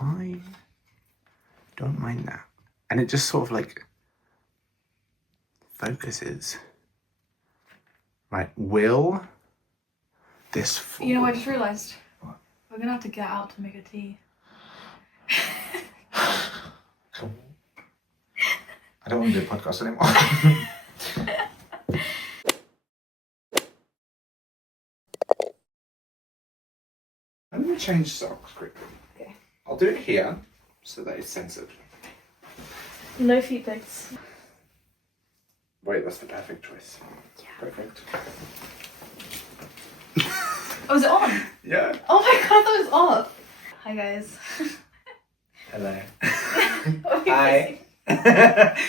I don't mind that. And it just sort of like focuses. Right, will this fall? You know, I just realised. What? We're gonna have to get out to make a tea. Cool. I don't want to do a podcast anymore. Let me change socks quickly. Okay. I'll do it here so that it's censored. No feet pics. Wait, that's the perfect choice. Yeah. Perfect. Oh, is it on? Yeah. Oh my god, that was off. Hi guys. Hello. What are Hi. you missing?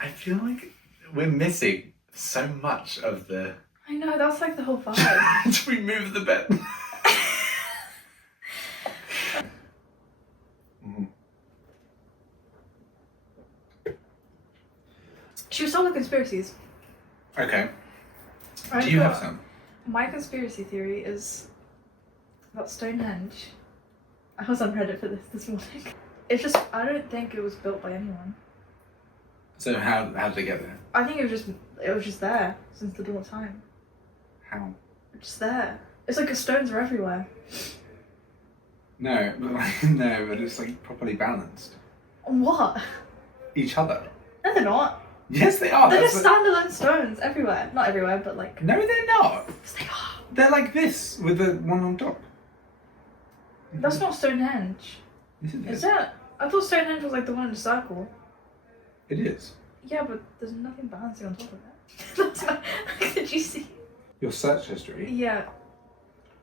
I feel like we're missing so much of the... I know, that was like the whole vibe. to remove the bed. She was talking conspiracies. Okay. Right, Do you have some? My conspiracy theory is about Stonehenge. I was on Reddit for this morning. It's just, I don't think it was built by anyone. So how did they get there? I think it was just there since the dawn of time. How? It's just there. It's like the stones are everywhere. No, but like, no, but it's like properly balanced. What? Each other. No, they're not. Yes, they are. They're That's just what- standalone stones everywhere. Not everywhere, but like. No, they're not. Yes, they are. They're like this with the one on top. That's not Stonehenge. Yes, it Is it? I thought Stonehenge was like the one in the circle. It is. Yeah, but there's nothing balancing on top of it. That's what, did you see? Your search history. Yeah.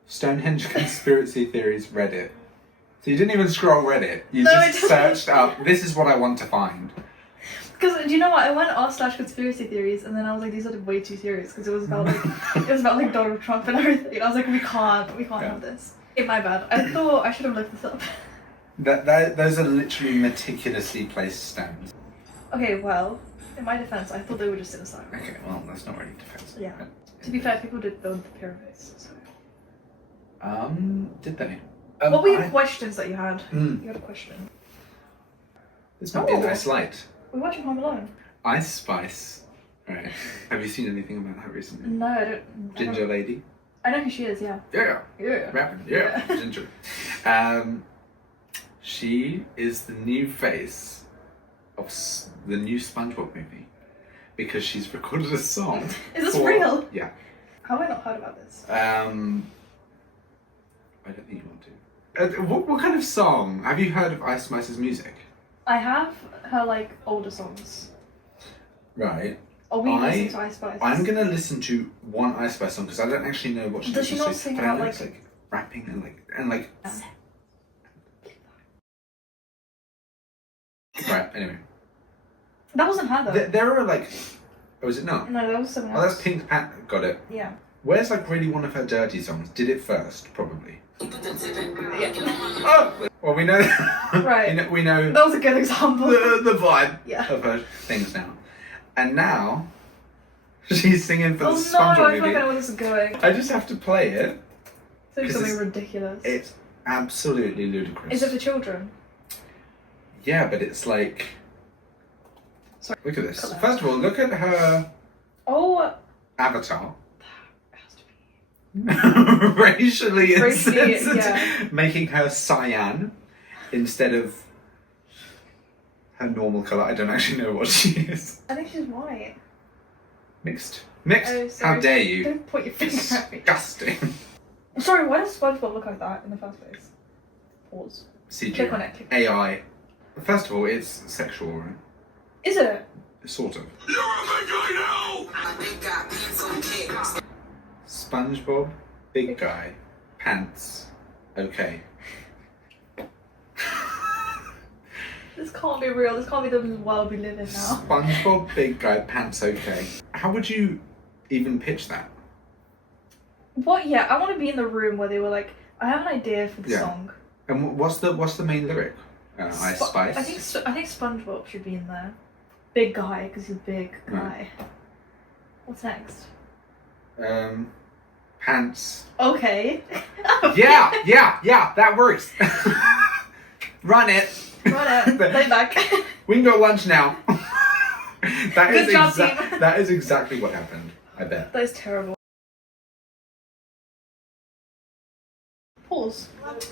Stonehenge conspiracy theories Reddit. So you didn't even scroll Reddit. You No, I just didn't. searched up. This is what I want to find. Because do you know what? I went r/conspiracy theories, and then I was like, these are way too serious because it was about like Donald Trump and everything. I was like, we can't have this. Okay, my bad. I thought I should have looked this up. Those are literally meticulously placed stones. Okay, well, in my defense, I thought they were just in a circle. Okay, well that's not really defensive. Yeah. To be fair, people did build the pyramids. So. Did they? What were your questions that you had? You had a question. This might be a nice light. We're watching Home Alone. Ice Spice. Right. Have you seen anything about that recently? No, I don't. Ginger lady. I know who she is. Yeah. Yeah. Yeah. Rapping. Yeah. Ginger. She is the new face of the new SpongeBob movie because she's recorded a song. Is this real? Yeah. How have I not heard about this? I don't think you want to. What kind of song? Have you heard of Ice Spice's music? I have her like older songs. Right. Are we listening to Ice Spice? I'm gonna listen to one Ice Spice song because I don't actually know what she Does she not to, sing but I about know like it's like rapping and like. Right. Anyway. That wasn't her though. There are like. Oh, is it not? No, that was someone Oh, else. that's Pink Panther. Got it. Yeah. Where's like really one of her dirty songs? Did it first, probably. Yeah. Oh, well, we know. Right. we know That was a good example. the vibe Yeah. of her things now, and now she's singing for the Oh no, SpongeBob I feel like movie. I know where this is going. I just have to play it. It's 'Cause something it's- ridiculous. It's absolutely ludicrous. Is it for children? Yeah, but it's like. Sorry. Look at this. Cut that. First of all, look at her Oh. avatar. It has to be. Racially Racially, insensitive, yeah. making her cyan instead of her normal colour. I don't actually know what she is. I think she's white. Mixed. Oh, sorry. How dare you? Don't point your finger at me. Disgusting. Sorry, why does SpongeBob look like that in the first place? Pause. CG. Click on it. Click. AI. First of all, it's sexual, right? Is it? Sort of. You're a big guy now! SpongeBob, big guy, pants, okay. This can't be real. This can't be the world we live in now. SpongeBob, big guy, pants, okay. How would you even pitch that? What? Yeah, I want to be in the room where they were like, I have an idea for the Yeah. song. And what's the main lyric? Ice Spice. I think SpongeBob should be in there. Big guy, because he's a big guy. What's next? Pants. Okay. Yeah, that works. Run it. Run it. Play back. We can go lunch now. Good job, team. That is exactly what happened. I bet. That is terrible. Pause.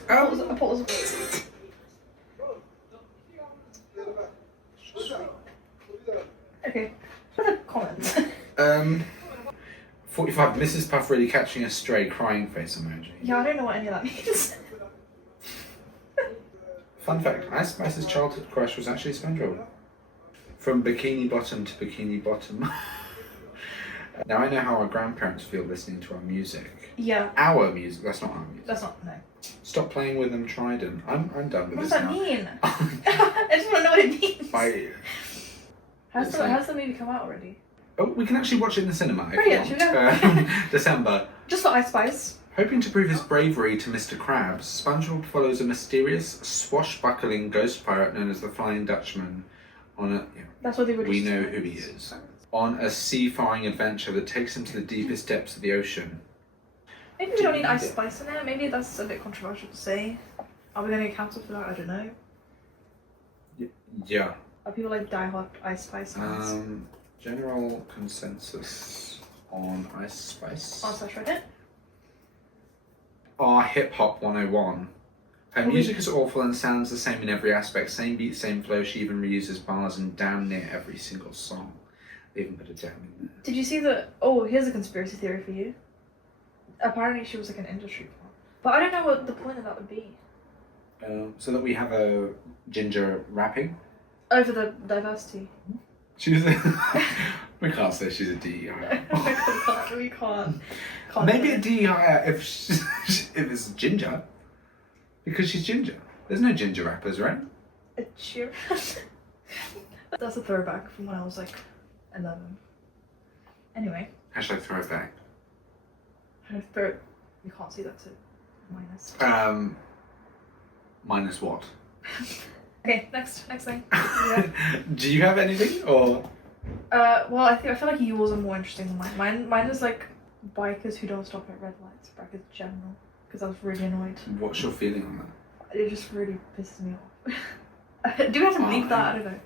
Pause. Okay. Other comments. 45. Mrs. Puff really catching a stray crying face emoji. Yeah, I don't know what any of that means. Fun fact, Ice Spice's childhood crush was actually SpongeBob. From Bikini Bottom to Bikini Bottom. Now I know how our grandparents feel listening to our music. Yeah. Our music, that's not our music. That's not, no. Stop playing with them, Trident. I'm done with What does this that now. mean? I just want to know what it means. How's the movie come out already? Oh, we can actually watch it in the cinema. If Brilliant, you should we want. December. Just for Ice Spice. Hoping to prove his bravery to Mr. Krabs, SpongeBob follows a mysterious, swashbuckling ghost pirate known as the Flying Dutchman on a... Yeah, That's what they were we just know saying. who he is. On a seafaring adventure that takes him to the deepest depths of the ocean. Maybe we don't need Ice Spice in there. Maybe that's a bit controversial to say. Are we going to get cancelled for that? I don't know. Yeah. Are people like diehard Ice Spice fans? General consensus on Ice Spice. Oh, slash Reddit? Hip Hop 101. Her music is awful and sounds the same in every aspect. Same beat, same flow. She even reuses bars in damn near every single song. They even put a damn in there. Did you see the... Oh, here's a conspiracy theory for you. Apparently she was like an industry plant. But I don't know what the point of that would be. So that we have a ginger rapping. Oh, for the diversity. She's we can't say she's a DEI. we can't. Maybe a DEI if it's ginger. Because she's ginger. There's no ginger rappers, right? A cheer. That's a throwback from when I was like 11. Anyway. Hashtag throw it back. You can't see that's it. Minus. Minus what? Okay, next thing. Yeah. Do you have anything or? Well, I feel like yours are more interesting than mine. Mine is like bikers who don't stop at red lights. Brackets general, because I was really annoyed. What's your feeling on that? It just really pisses me off. Do we have to bleep that? I don't know.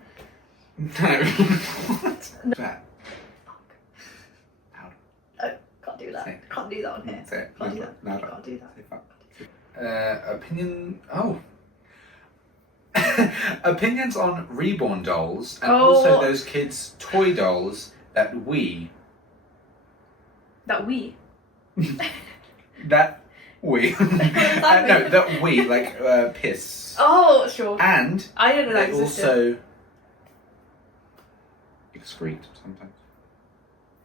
No. What? That. Can't do that. Say. Can't do that on here. Say it. Can't do that. No. Can't do that. Say fuck. Opinion. Oh. Opinions on Reborn dolls and also those kids' toy dolls that we. That we. That we. No, that we like piss. Oh, sure. And I didn't know that they existed. also excrete sometimes.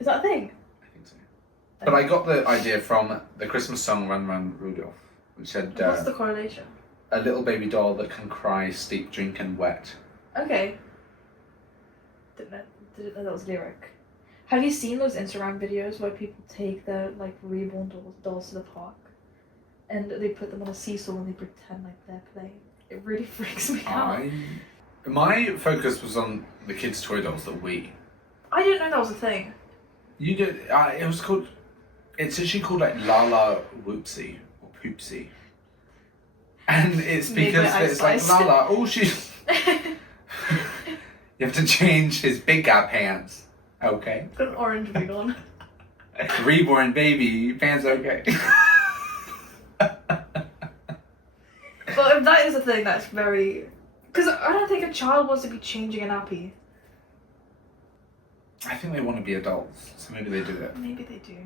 Is that a thing? I think so. But I got the idea from the Christmas song Run Run Rudolph, which said What's the correlation? a little baby doll that can cry, sleep, drink and wet. Okay. Didn't know that was lyric. Have you seen those Instagram videos where people take their like reborn dolls to the park and they put them on a seesaw and they pretend like they're playing? It really freaks me out. My focus was on the kids' toy dolls that we. I didn't know that was a thing. You did. It was called. It's actually called like Lala Whoopsie or Poopsie. And it's because it's like Lala. Oh, she's. You have to change his big guy pants. Okay. Got an orange wig on. Reborn baby pants. Okay. But if that is a thing, that's very. Because I don't think a child wants to be changing a nappy. I think they want to be adults, so maybe they do it. Maybe they do.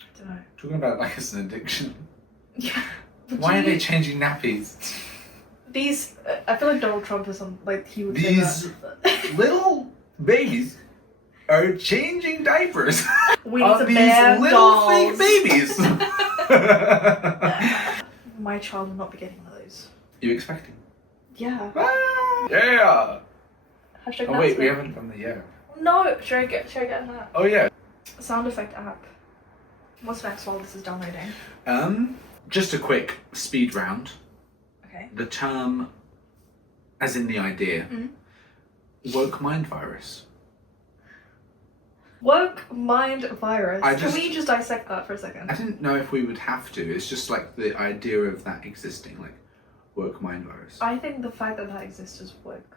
I don't know. Talking about like it's an addiction. Yeah. Why are they changing nappies? These, I feel like Donald Trump is on, like, he would These say that. little babies are changing diapers. We of need to these ban little dolls. fake babies. My child will not be getting one of those. You expecting? Yeah. Ah, yeah. Hashtag Oh wait, we announcement. haven't done the yeah. No, should I get an app? Oh yeah. Sound effect app. What's next while this is downloading? Just a quick speed round. Okay. The term, as in the idea, woke mind virus. Woke mind virus. I Can we just dissect that for a second? I didn't know if we would have to. It's just like the idea of that existing. Like, woke mind virus. I think the fact that that exists is woke.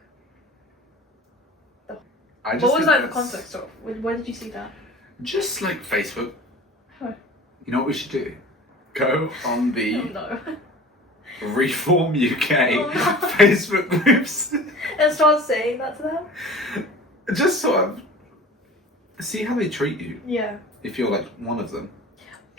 I just What was think like the that's- context of? Where did you see that? Just like Facebook. Huh. You know what we should do? Go on the Oh no. Reform UK Oh, no. Facebook groups. And start saying that to them? Just sort of see how they treat you Yeah. if you're like one of them.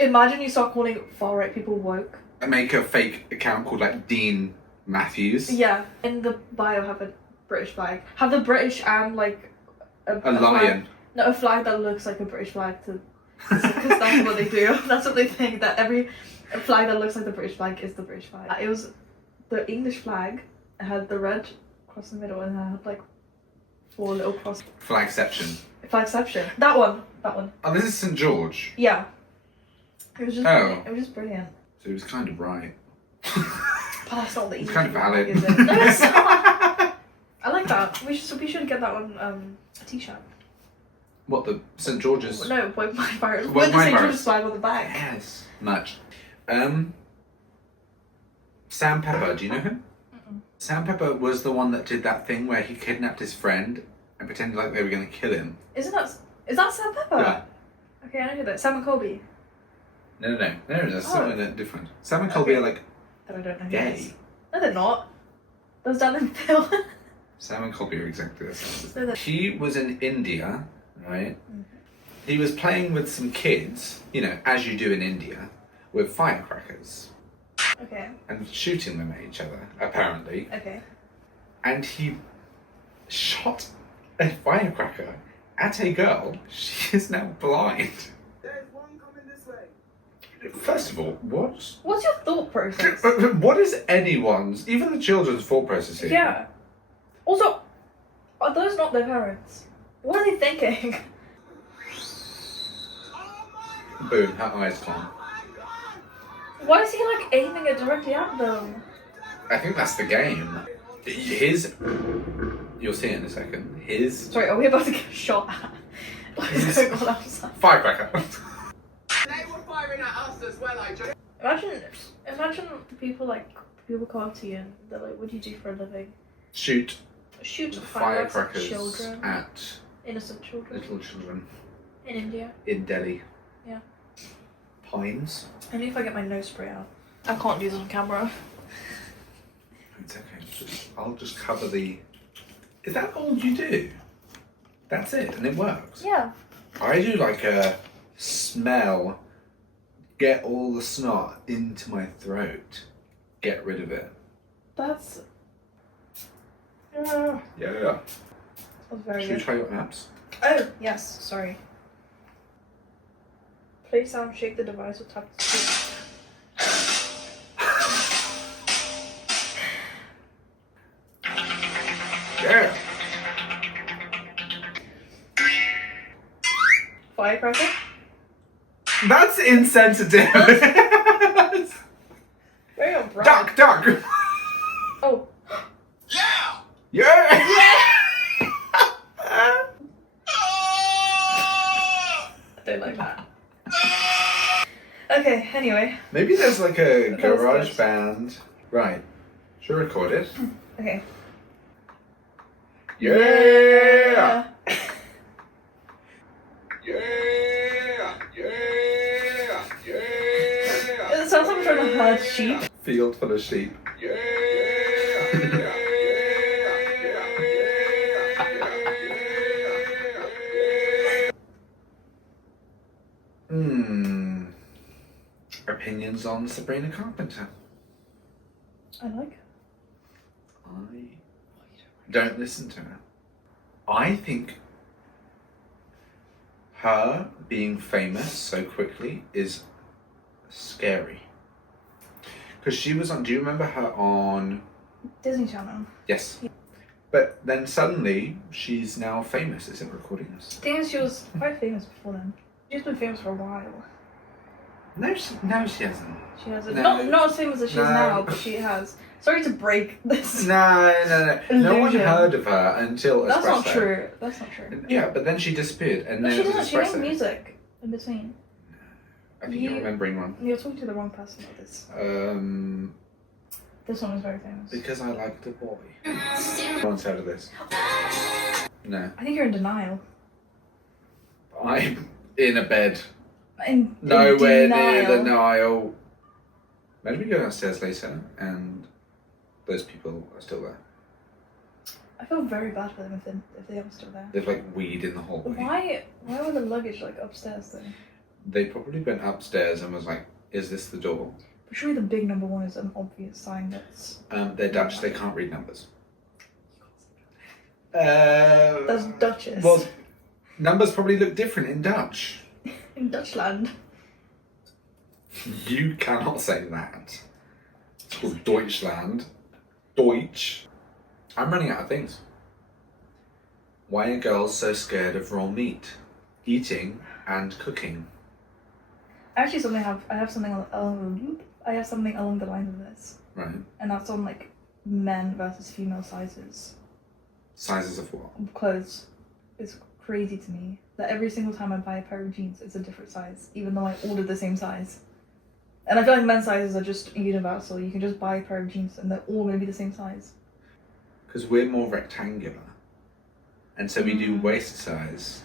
Imagine you start calling far right people woke. And make a fake account called like Dean Matthews. Yeah. In the bio have a British flag. Have the British and like A flag. lion. No, a flag that looks like a British flag to. Because that's what they do. That's what they think, that every flag that looks like the British flag is the British flag. It was the English flag. It had the red across the middle and it had like 4 little cross. Flagception. Flagception. That one. Oh, this is St. George. Yeah. It was just Oh. brilliant. It was just brilliant. So he was kind of right. But that's not the It's English kind of flag, valid. is it? No, it's not. I like that. We should get that on a t-shirt. What, the St. George's? No, woke my virus. Woke With the my St. virus. George's flag on the back. Yes. Much. Sam Pepper, do you know him? Mm-mm. Sam Pepper was the one that did that thing where he kidnapped his friend and pretended like they were going to kill him. Is that Sam Pepper? Yeah. Okay, I know who that. Sam and Colby. No, that's Oh. something different. Sam and Colby Okay. are like That I don't know who gay. it is. No, they're not. Those Dan and Phil. Sam and Colby are exactly the same. No, they're- He was in India, right? Mhm. He was playing with some kids, you know, as you do in India, with firecrackers Okay. and shooting them at each other, apparently. Okay. And he shot a firecracker at a girl. She is now blind. There's one coming this way. First of all, what? What's your thought process? What is anyone's, even the children's thought process here? Yeah. Also, are those not their parents? What are they thinking? Boom, her eyes gone. Why is he like aiming it directly at them? I think that's the game. You'll see it in a second. His Sorry, are we about to get shot at? What is going on outside? firecracker. They were firing at us as well, I just. Imagine people come up to you and they're like, "What do you do for a living?" Shoot Shoot firecrackers at firecrackers children, at innocent children little children in India. in Delhi. Yeah. Pines. I need if I get my nose spray out. I can't do this on camera. It's okay. I'll just cover the. Is that all you do? That's it, and it works. Yeah. I do like a smell. Get all the snot into my throat. Get rid of it. That's. Yeah. That was very Should we good. try your apps? Oh, yes, sorry. Play sound, shake the device, or tap the screen. Yeah. Firecracker? That's insensitive. Very on brand. duck. Oh. Yeah! Yeah. I don't like that. Okay, anyway. Maybe there's like a That was garage good. band. Right. Should we record it? Okay. Yeah. Yeah. It sounds like I'm trying to herd sheep. Field full of sheep. Opinions on Sabrina Carpenter. I like it. I don't listen to her. I think her being famous so quickly is scary. Because she was on, do you remember her on, Disney Channel. yes. But then suddenly she's now famous, isn't recording us. The thing is, she was quite famous before then. She's been famous for a while. No, she hasn't. She has No. not as famous as she is No. now, but she has. Sorry to break this. No. No one Illusion. heard of her until That's not Espresso. true. That's not true. Yeah, but then she disappeared, and But then she it was doesn't. She Espresso. makes music in between. I think you're You- remembering wrong. You're talking to the wrong person about this. This one is very famous. Because I like the boy. No one's heard of this. No. I think you're in denial. I'm in a bed. In Nowhere denial. near the Nile. Maybe we go downstairs later and those people are still there. I feel very bad for them if they are still there. They've like weed in the hallway. Why were the luggage like upstairs though? They probably went upstairs and was like, is this the door? But surely the big number one is an obvious sign that's... They're Dutch, they can't read numbers. That's Duchess. Well, numbers probably look different in Dutch. In Dutchland. You cannot say that. It's called Deutschland. Deutsch. I'm running out of things. Why are girls so scared of raw meat? Eating and cooking. Actually, I have something along the lines of this, Right. and that's on like men versus female sizes. Sizes of what? Clothes. It's crazy to me that every single time I buy a pair of jeans, it's a different size, even though I ordered the same size. And I feel like men's sizes are just universal. You can just buy a pair of jeans and they're all going to be the same size. Because we're more rectangular. And so we do waist size.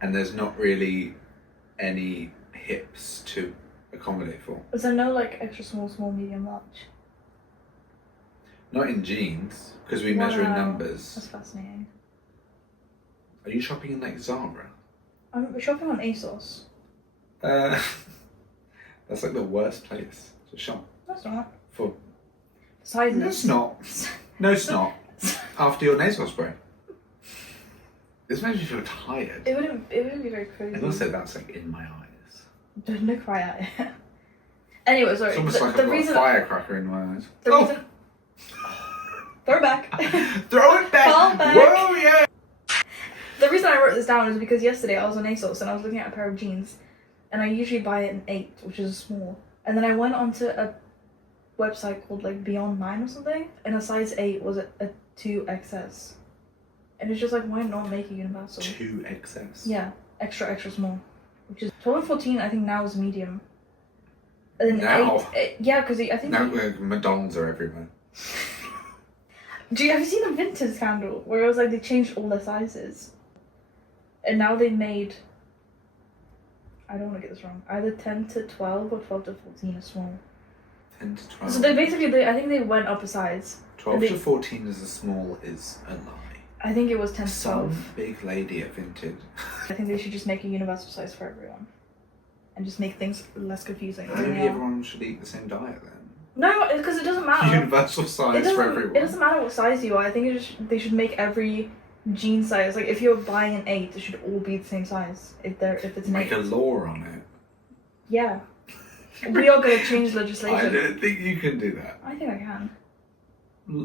And there's not really any hips to accommodate for. Is there no like extra small, medium, large? Not in jeans, because we measure in numbers. That's fascinating. Are you shopping in like Zara? I'm shopping on ASOS. That's like the worst place to shop. That's not. For Sizes. No, it's not. No, it's not. After your nasal spray. This makes me feel tired. It wouldn't be very crazy. And also that's like in my eyes. Don't look right at it. Anyway, sorry. It's almost like I've got a firecracker in my eyes. Reason... Throw it back. Throw it back. Fall back. Whoa, yeah. The reason I wrote this down is because yesterday I was on ASOS and I was looking at a pair of jeans, and I usually buy it in 8, which is a small. And then I went onto a website called like Beyond 9 or something, and a size 8 was a 2XS. And it's just like, why not make it universal? 2XS. Yeah, extra small. Which is 12 and 14. I think now is medium. And then Now? 8, yeah, because I think. Now Madons are everywhere. Have you seen the Vinted scandal where it was like they changed all their sizes, and now they made, I don't want to get this wrong, either 10 to 12 or 12 to 14 is small. 10 to 12. So they basically, I think they went up a size. 12 to 14 as a small is a lie. I think it was 10 to 12. Some big lady at Vinted. I think they should just make a universal size for everyone, and just make things less confusing. Maybe everyone should eat the same diet then. No, because it doesn't matter. Universal size for everyone. It doesn't matter what size you are. I think they should make every jean size, like if you're buying an 8, it should all be the same size. If it's an Make 8. a law on it. Yeah. We are going to change legislation. I don't think you can do that. I think I can.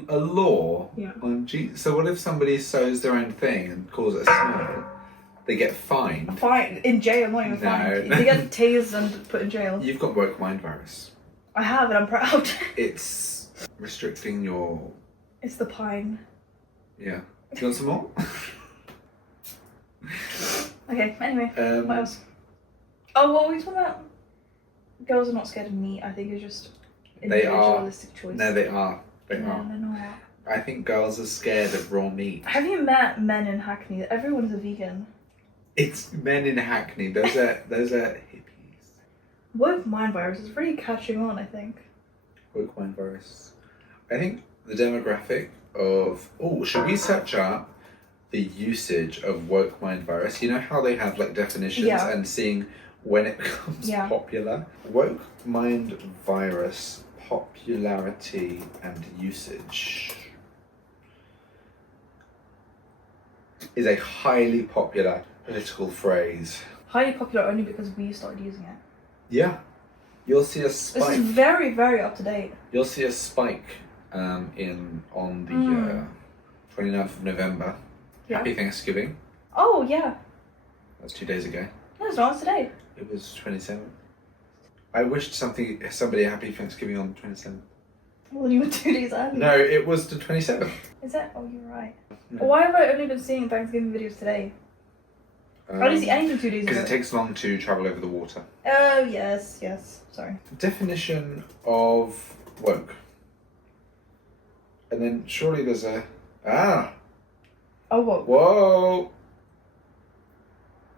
A law Yeah. on jeans. So what if somebody sews their own thing and calls it a small? They get fined. Fine. In jail, not even fined. They get tased and put in jail. You've got woke mind virus. I have, and I'm proud. It's restricting your... It's the pine. Yeah. Do you want some more? Okay, anyway. What else? Oh, what were we talking about? Girls are not scared of meat. I think it's just individualistic choice. No, they are. They No, are. they're not. I think girls are scared of raw meat. Have you met men in Hackney? Everyone's a vegan. It's men in Hackney. Those are hippies. Woke mind virus is really catching on, I think. Woke mind virus. I think the demographic of... Oh, should we search up the usage of woke mind virus? You know how they have like definitions and seeing when it becomes popular? Woke mind virus popularity and usage is a highly popular political phrase. Highly popular only because we started using it. Yeah. You'll see a spike. This is very, very up to date. You'll see a spike on the 29th of November. Yeah. Happy Thanksgiving. Oh, yeah. That's 2 days ago. No, it's not today. It was 27th. I wished somebody a happy Thanksgiving on the 27th. Well, you were 2 days early. No, it was the 27th. Is that? Oh, you're right. No. Why have I only been seeing Thanksgiving videos today? I didn't see anything 2 days ago. Because it takes long to travel over the water. Oh, yes. Sorry. Definition of woke. And then surely there's a... Ah! Oh, whoa. Whoa!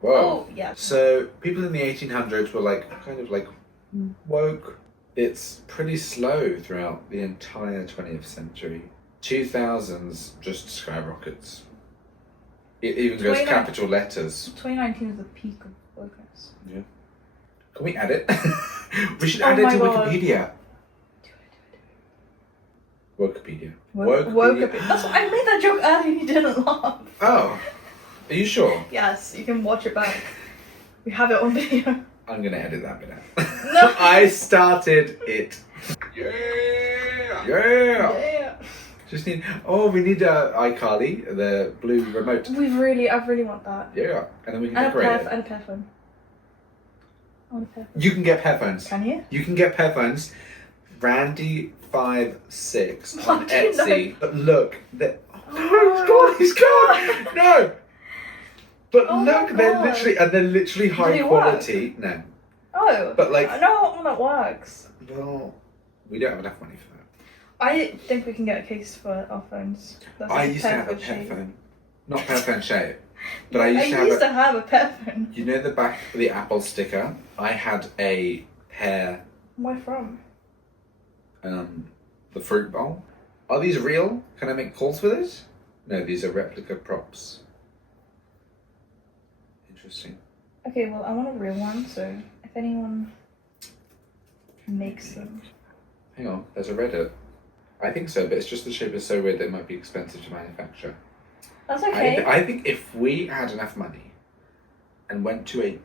Whoa. Oh, yeah. So people in the 1800s were like, kind of like, woke. It's pretty slow throughout the entire 20th century. 2000s just skyrockets. It even goes capital letters. 2019 is the peak of wokeness. Yeah. Can we add it? We should add it to Wikipedia. Wikipedia. Wikipedia. That's what I made that joke earlier and you didn't laugh. Oh. Are you sure? Yes, you can watch it back. We have it on video. I'm gonna edit that bit out. No. I started it. Yeah. Yeah. Just need. Oh, we need iCarly, the blue remote. I really want that. Yeah, and then we can And decorate it. a pear phone. I want a pear phone. You can get pear phones. Can you? You can get pear phones. Randy56 on How do you Etsy. know? But look, no, he's gone. No. But Oh look, my they're God. literally Do high they quality. No, Oh. but like, I know one that works. well, we don't have enough money for that. I think we can get a case for our phones. That's I like used to have a pear pear shape. phone, not pear phone shape, but I used to have a pear phone. You know the back of the Apple sticker? I had a pear. Where from? The fruit bowl. Are these real? Can I make calls with it? No, these are replica props. Interesting. Okay, well, I want a real one, so if anyone makes them. Hang on, there's a Reddit. I think so, but it's just the shape is so weird they might be expensive to manufacture. That's okay. I think if we had enough money and went to a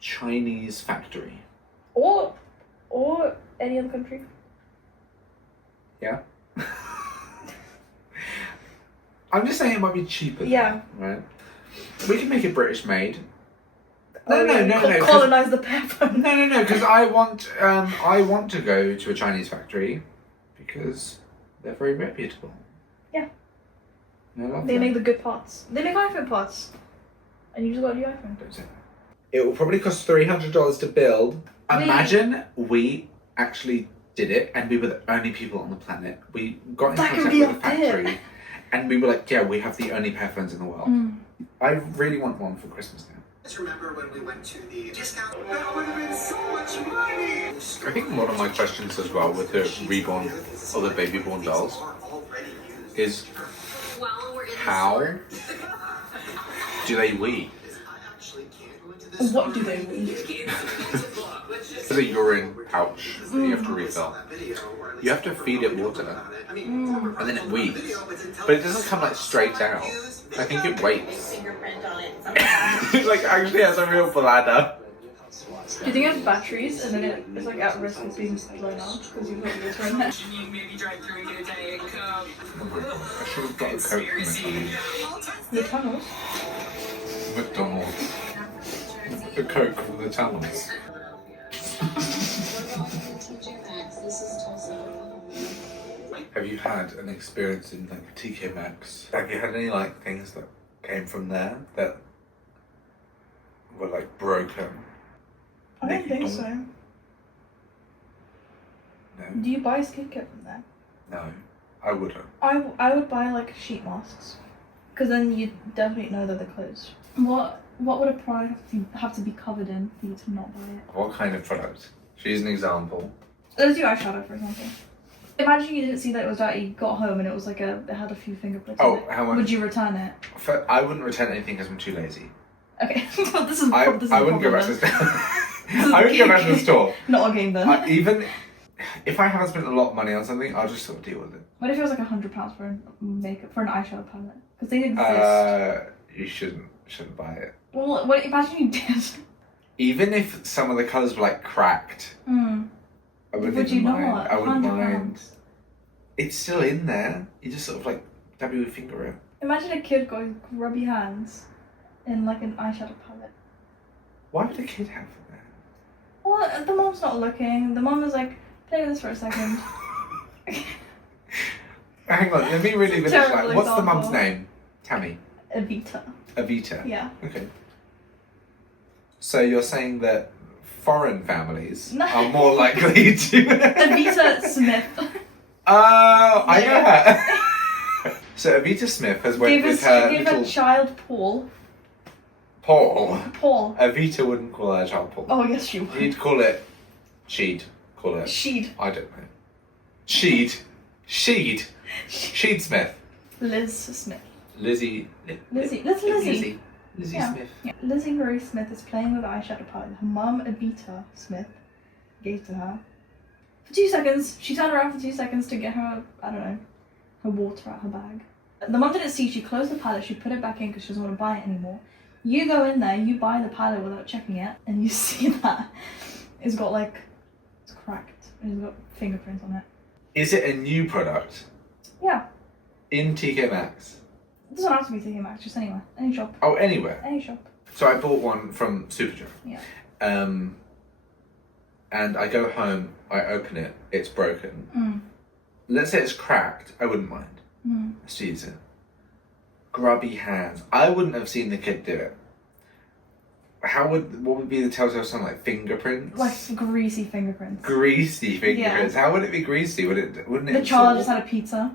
Chinese factory. Or any other country. Yeah? I'm just saying it might be cheaper. Yeah. Right? We can make it British made. No. Colonize the pear phone. No, because I want to go to a Chinese factory because they're very reputable. Yeah. And I love They them. make the good parts. They make iPhone parts. And you just got a new iPhone. Don't say that. It will probably cost $300 to build. Imagine we actually did it and we were the only people on the planet. We got in That could contact be with a the factory and we were like, yeah, we have the only pair of phones in the world. I really want one for Christmas now. Just remember when we went to the discount? That would have been so much money! I think one of my questions as well with the Reborn or the baby born dolls is how do they wee? What do they mean? There's a urine pouch that you have to refill. You have to feed it water and then it wees. But it doesn't come like straight out. I think it waits. It like actually has a real bladder. Do you think it has batteries and then it's like at risk of being blown out because you've got water in there? I should have got a Coke from The tunnels? McDonald's. The Coke from the tunnels. Have you had an experience in like TK Maxx? Have you had any like things that came from there that were like broken? I don't think so. No. Do you buy skincare from there? No, I wouldn't. I would buy like sheet masks, because then you definitely know that they're closed. What would a product have to be covered in for you to not buy it? What kind of product? She's an example. Let's do eyeshadow, for example. Imagine you didn't see that it was dirty, got home and it was like it had a few fingerprints on Oh, it. how much? Would you return it? I wouldn't return anything because I'm too lazy. Okay, well, this is I wouldn't go back to the store. I wouldn't go back to the store. Not a game then. Even if I haven't spent a lot of money on something, I'll just sort of deal with it. What if it was like £100 for an eyeshadow palette? Because they exist. You shouldn't buy it. Well, imagine you did. Even if some of the colours were like cracked, I wouldn't Would even you mind. not? I wouldn't £100. mind. It's still in there. You just sort of like dab your finger in. Imagine a kid going grubby hands in like an eyeshadow palette. Why would a kid have that? Well, the mom's not looking. The mom is like, play with this for a second. Hang on, let me really finish Terrible that. What's the example. mum's name? Tammy. Evita. Evita. Yeah. Okay. So you're saying that foreign families No. are more likely to... Evita Smith. Oh, I know her. So Avita Smith has went Gave with his her gave little a child Paul. Paul. Paul. Avita wouldn't call her child Paul. Oh yes, she would. He'd call it She'd call it. She'd. I don't know. She'd Smith. Liz Smith. Lizzie. Lizzie. That's Lizzie. Lizzie Yeah. Smith. Yeah. Lizzie Marie Smith is playing with the eyeshadow palette. Her mum, Avita Smith, gave to her. For 2 seconds, she turned around for 2 seconds to get her, I don't know, her water out her bag. The mum didn't see, she closed the palette, she put it back in because she doesn't want to buy it anymore. You go in there, you buy the palette without checking it, and you see that it's got like, it's cracked, and it's got fingerprints on it. Is it a new product? Yeah. In TK Maxx? It doesn't have to be TK Maxx, just anywhere. Any shop. Oh, anywhere. Any shop. So I bought one from Superdry. Yeah. And I go home, I open it, it's broken. Mm. Let's say it's cracked, I wouldn't mind. Mm. Let's use it. Grubby hands. I wouldn't have seen the kid do it. What would be the telltale sign? Like fingerprints? Like greasy fingerprints. Greasy fingerprints. Yeah. How would it be greasy? Wouldn't it? The child just had a pizza.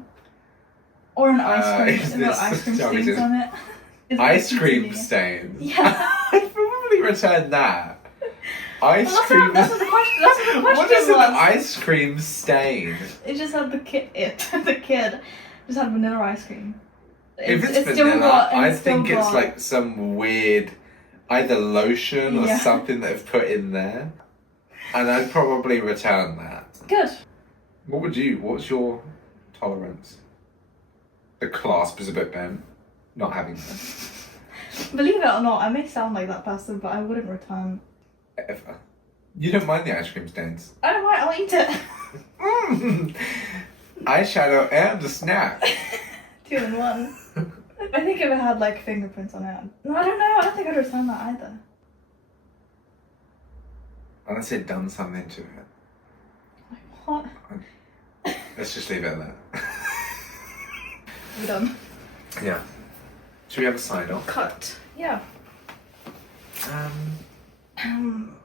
Or an ice cream. is It's got this ice cream targeted? stains on it. It's Ice like cream pizza. stains. Yeah. I'd probably return that. Ice Well, cream. that's what the question, that's what the question What is an was. ice cream stain? It just had the kid just had vanilla ice cream. If it's still vanilla, got- I still think it's got- like some weird, either lotion or Yeah. something that I've put in there. And I'd probably return that. Good. What's your tolerance? The clasp is a bit bent. Not having that. Believe it or not, I may sound like that person, but I wouldn't return. Ever. You don't mind the ice cream stains? I don't mind, I'll eat it. Eyeshadow and a snack. 2 in 1. I think if it had like fingerprints on it. No, I don't know. I don't think I'd return that either. Unless they'd done something to it. What? Let's just leave it at that. We're done. Yeah. Should we have a sign off? Cut. Yeah. Um,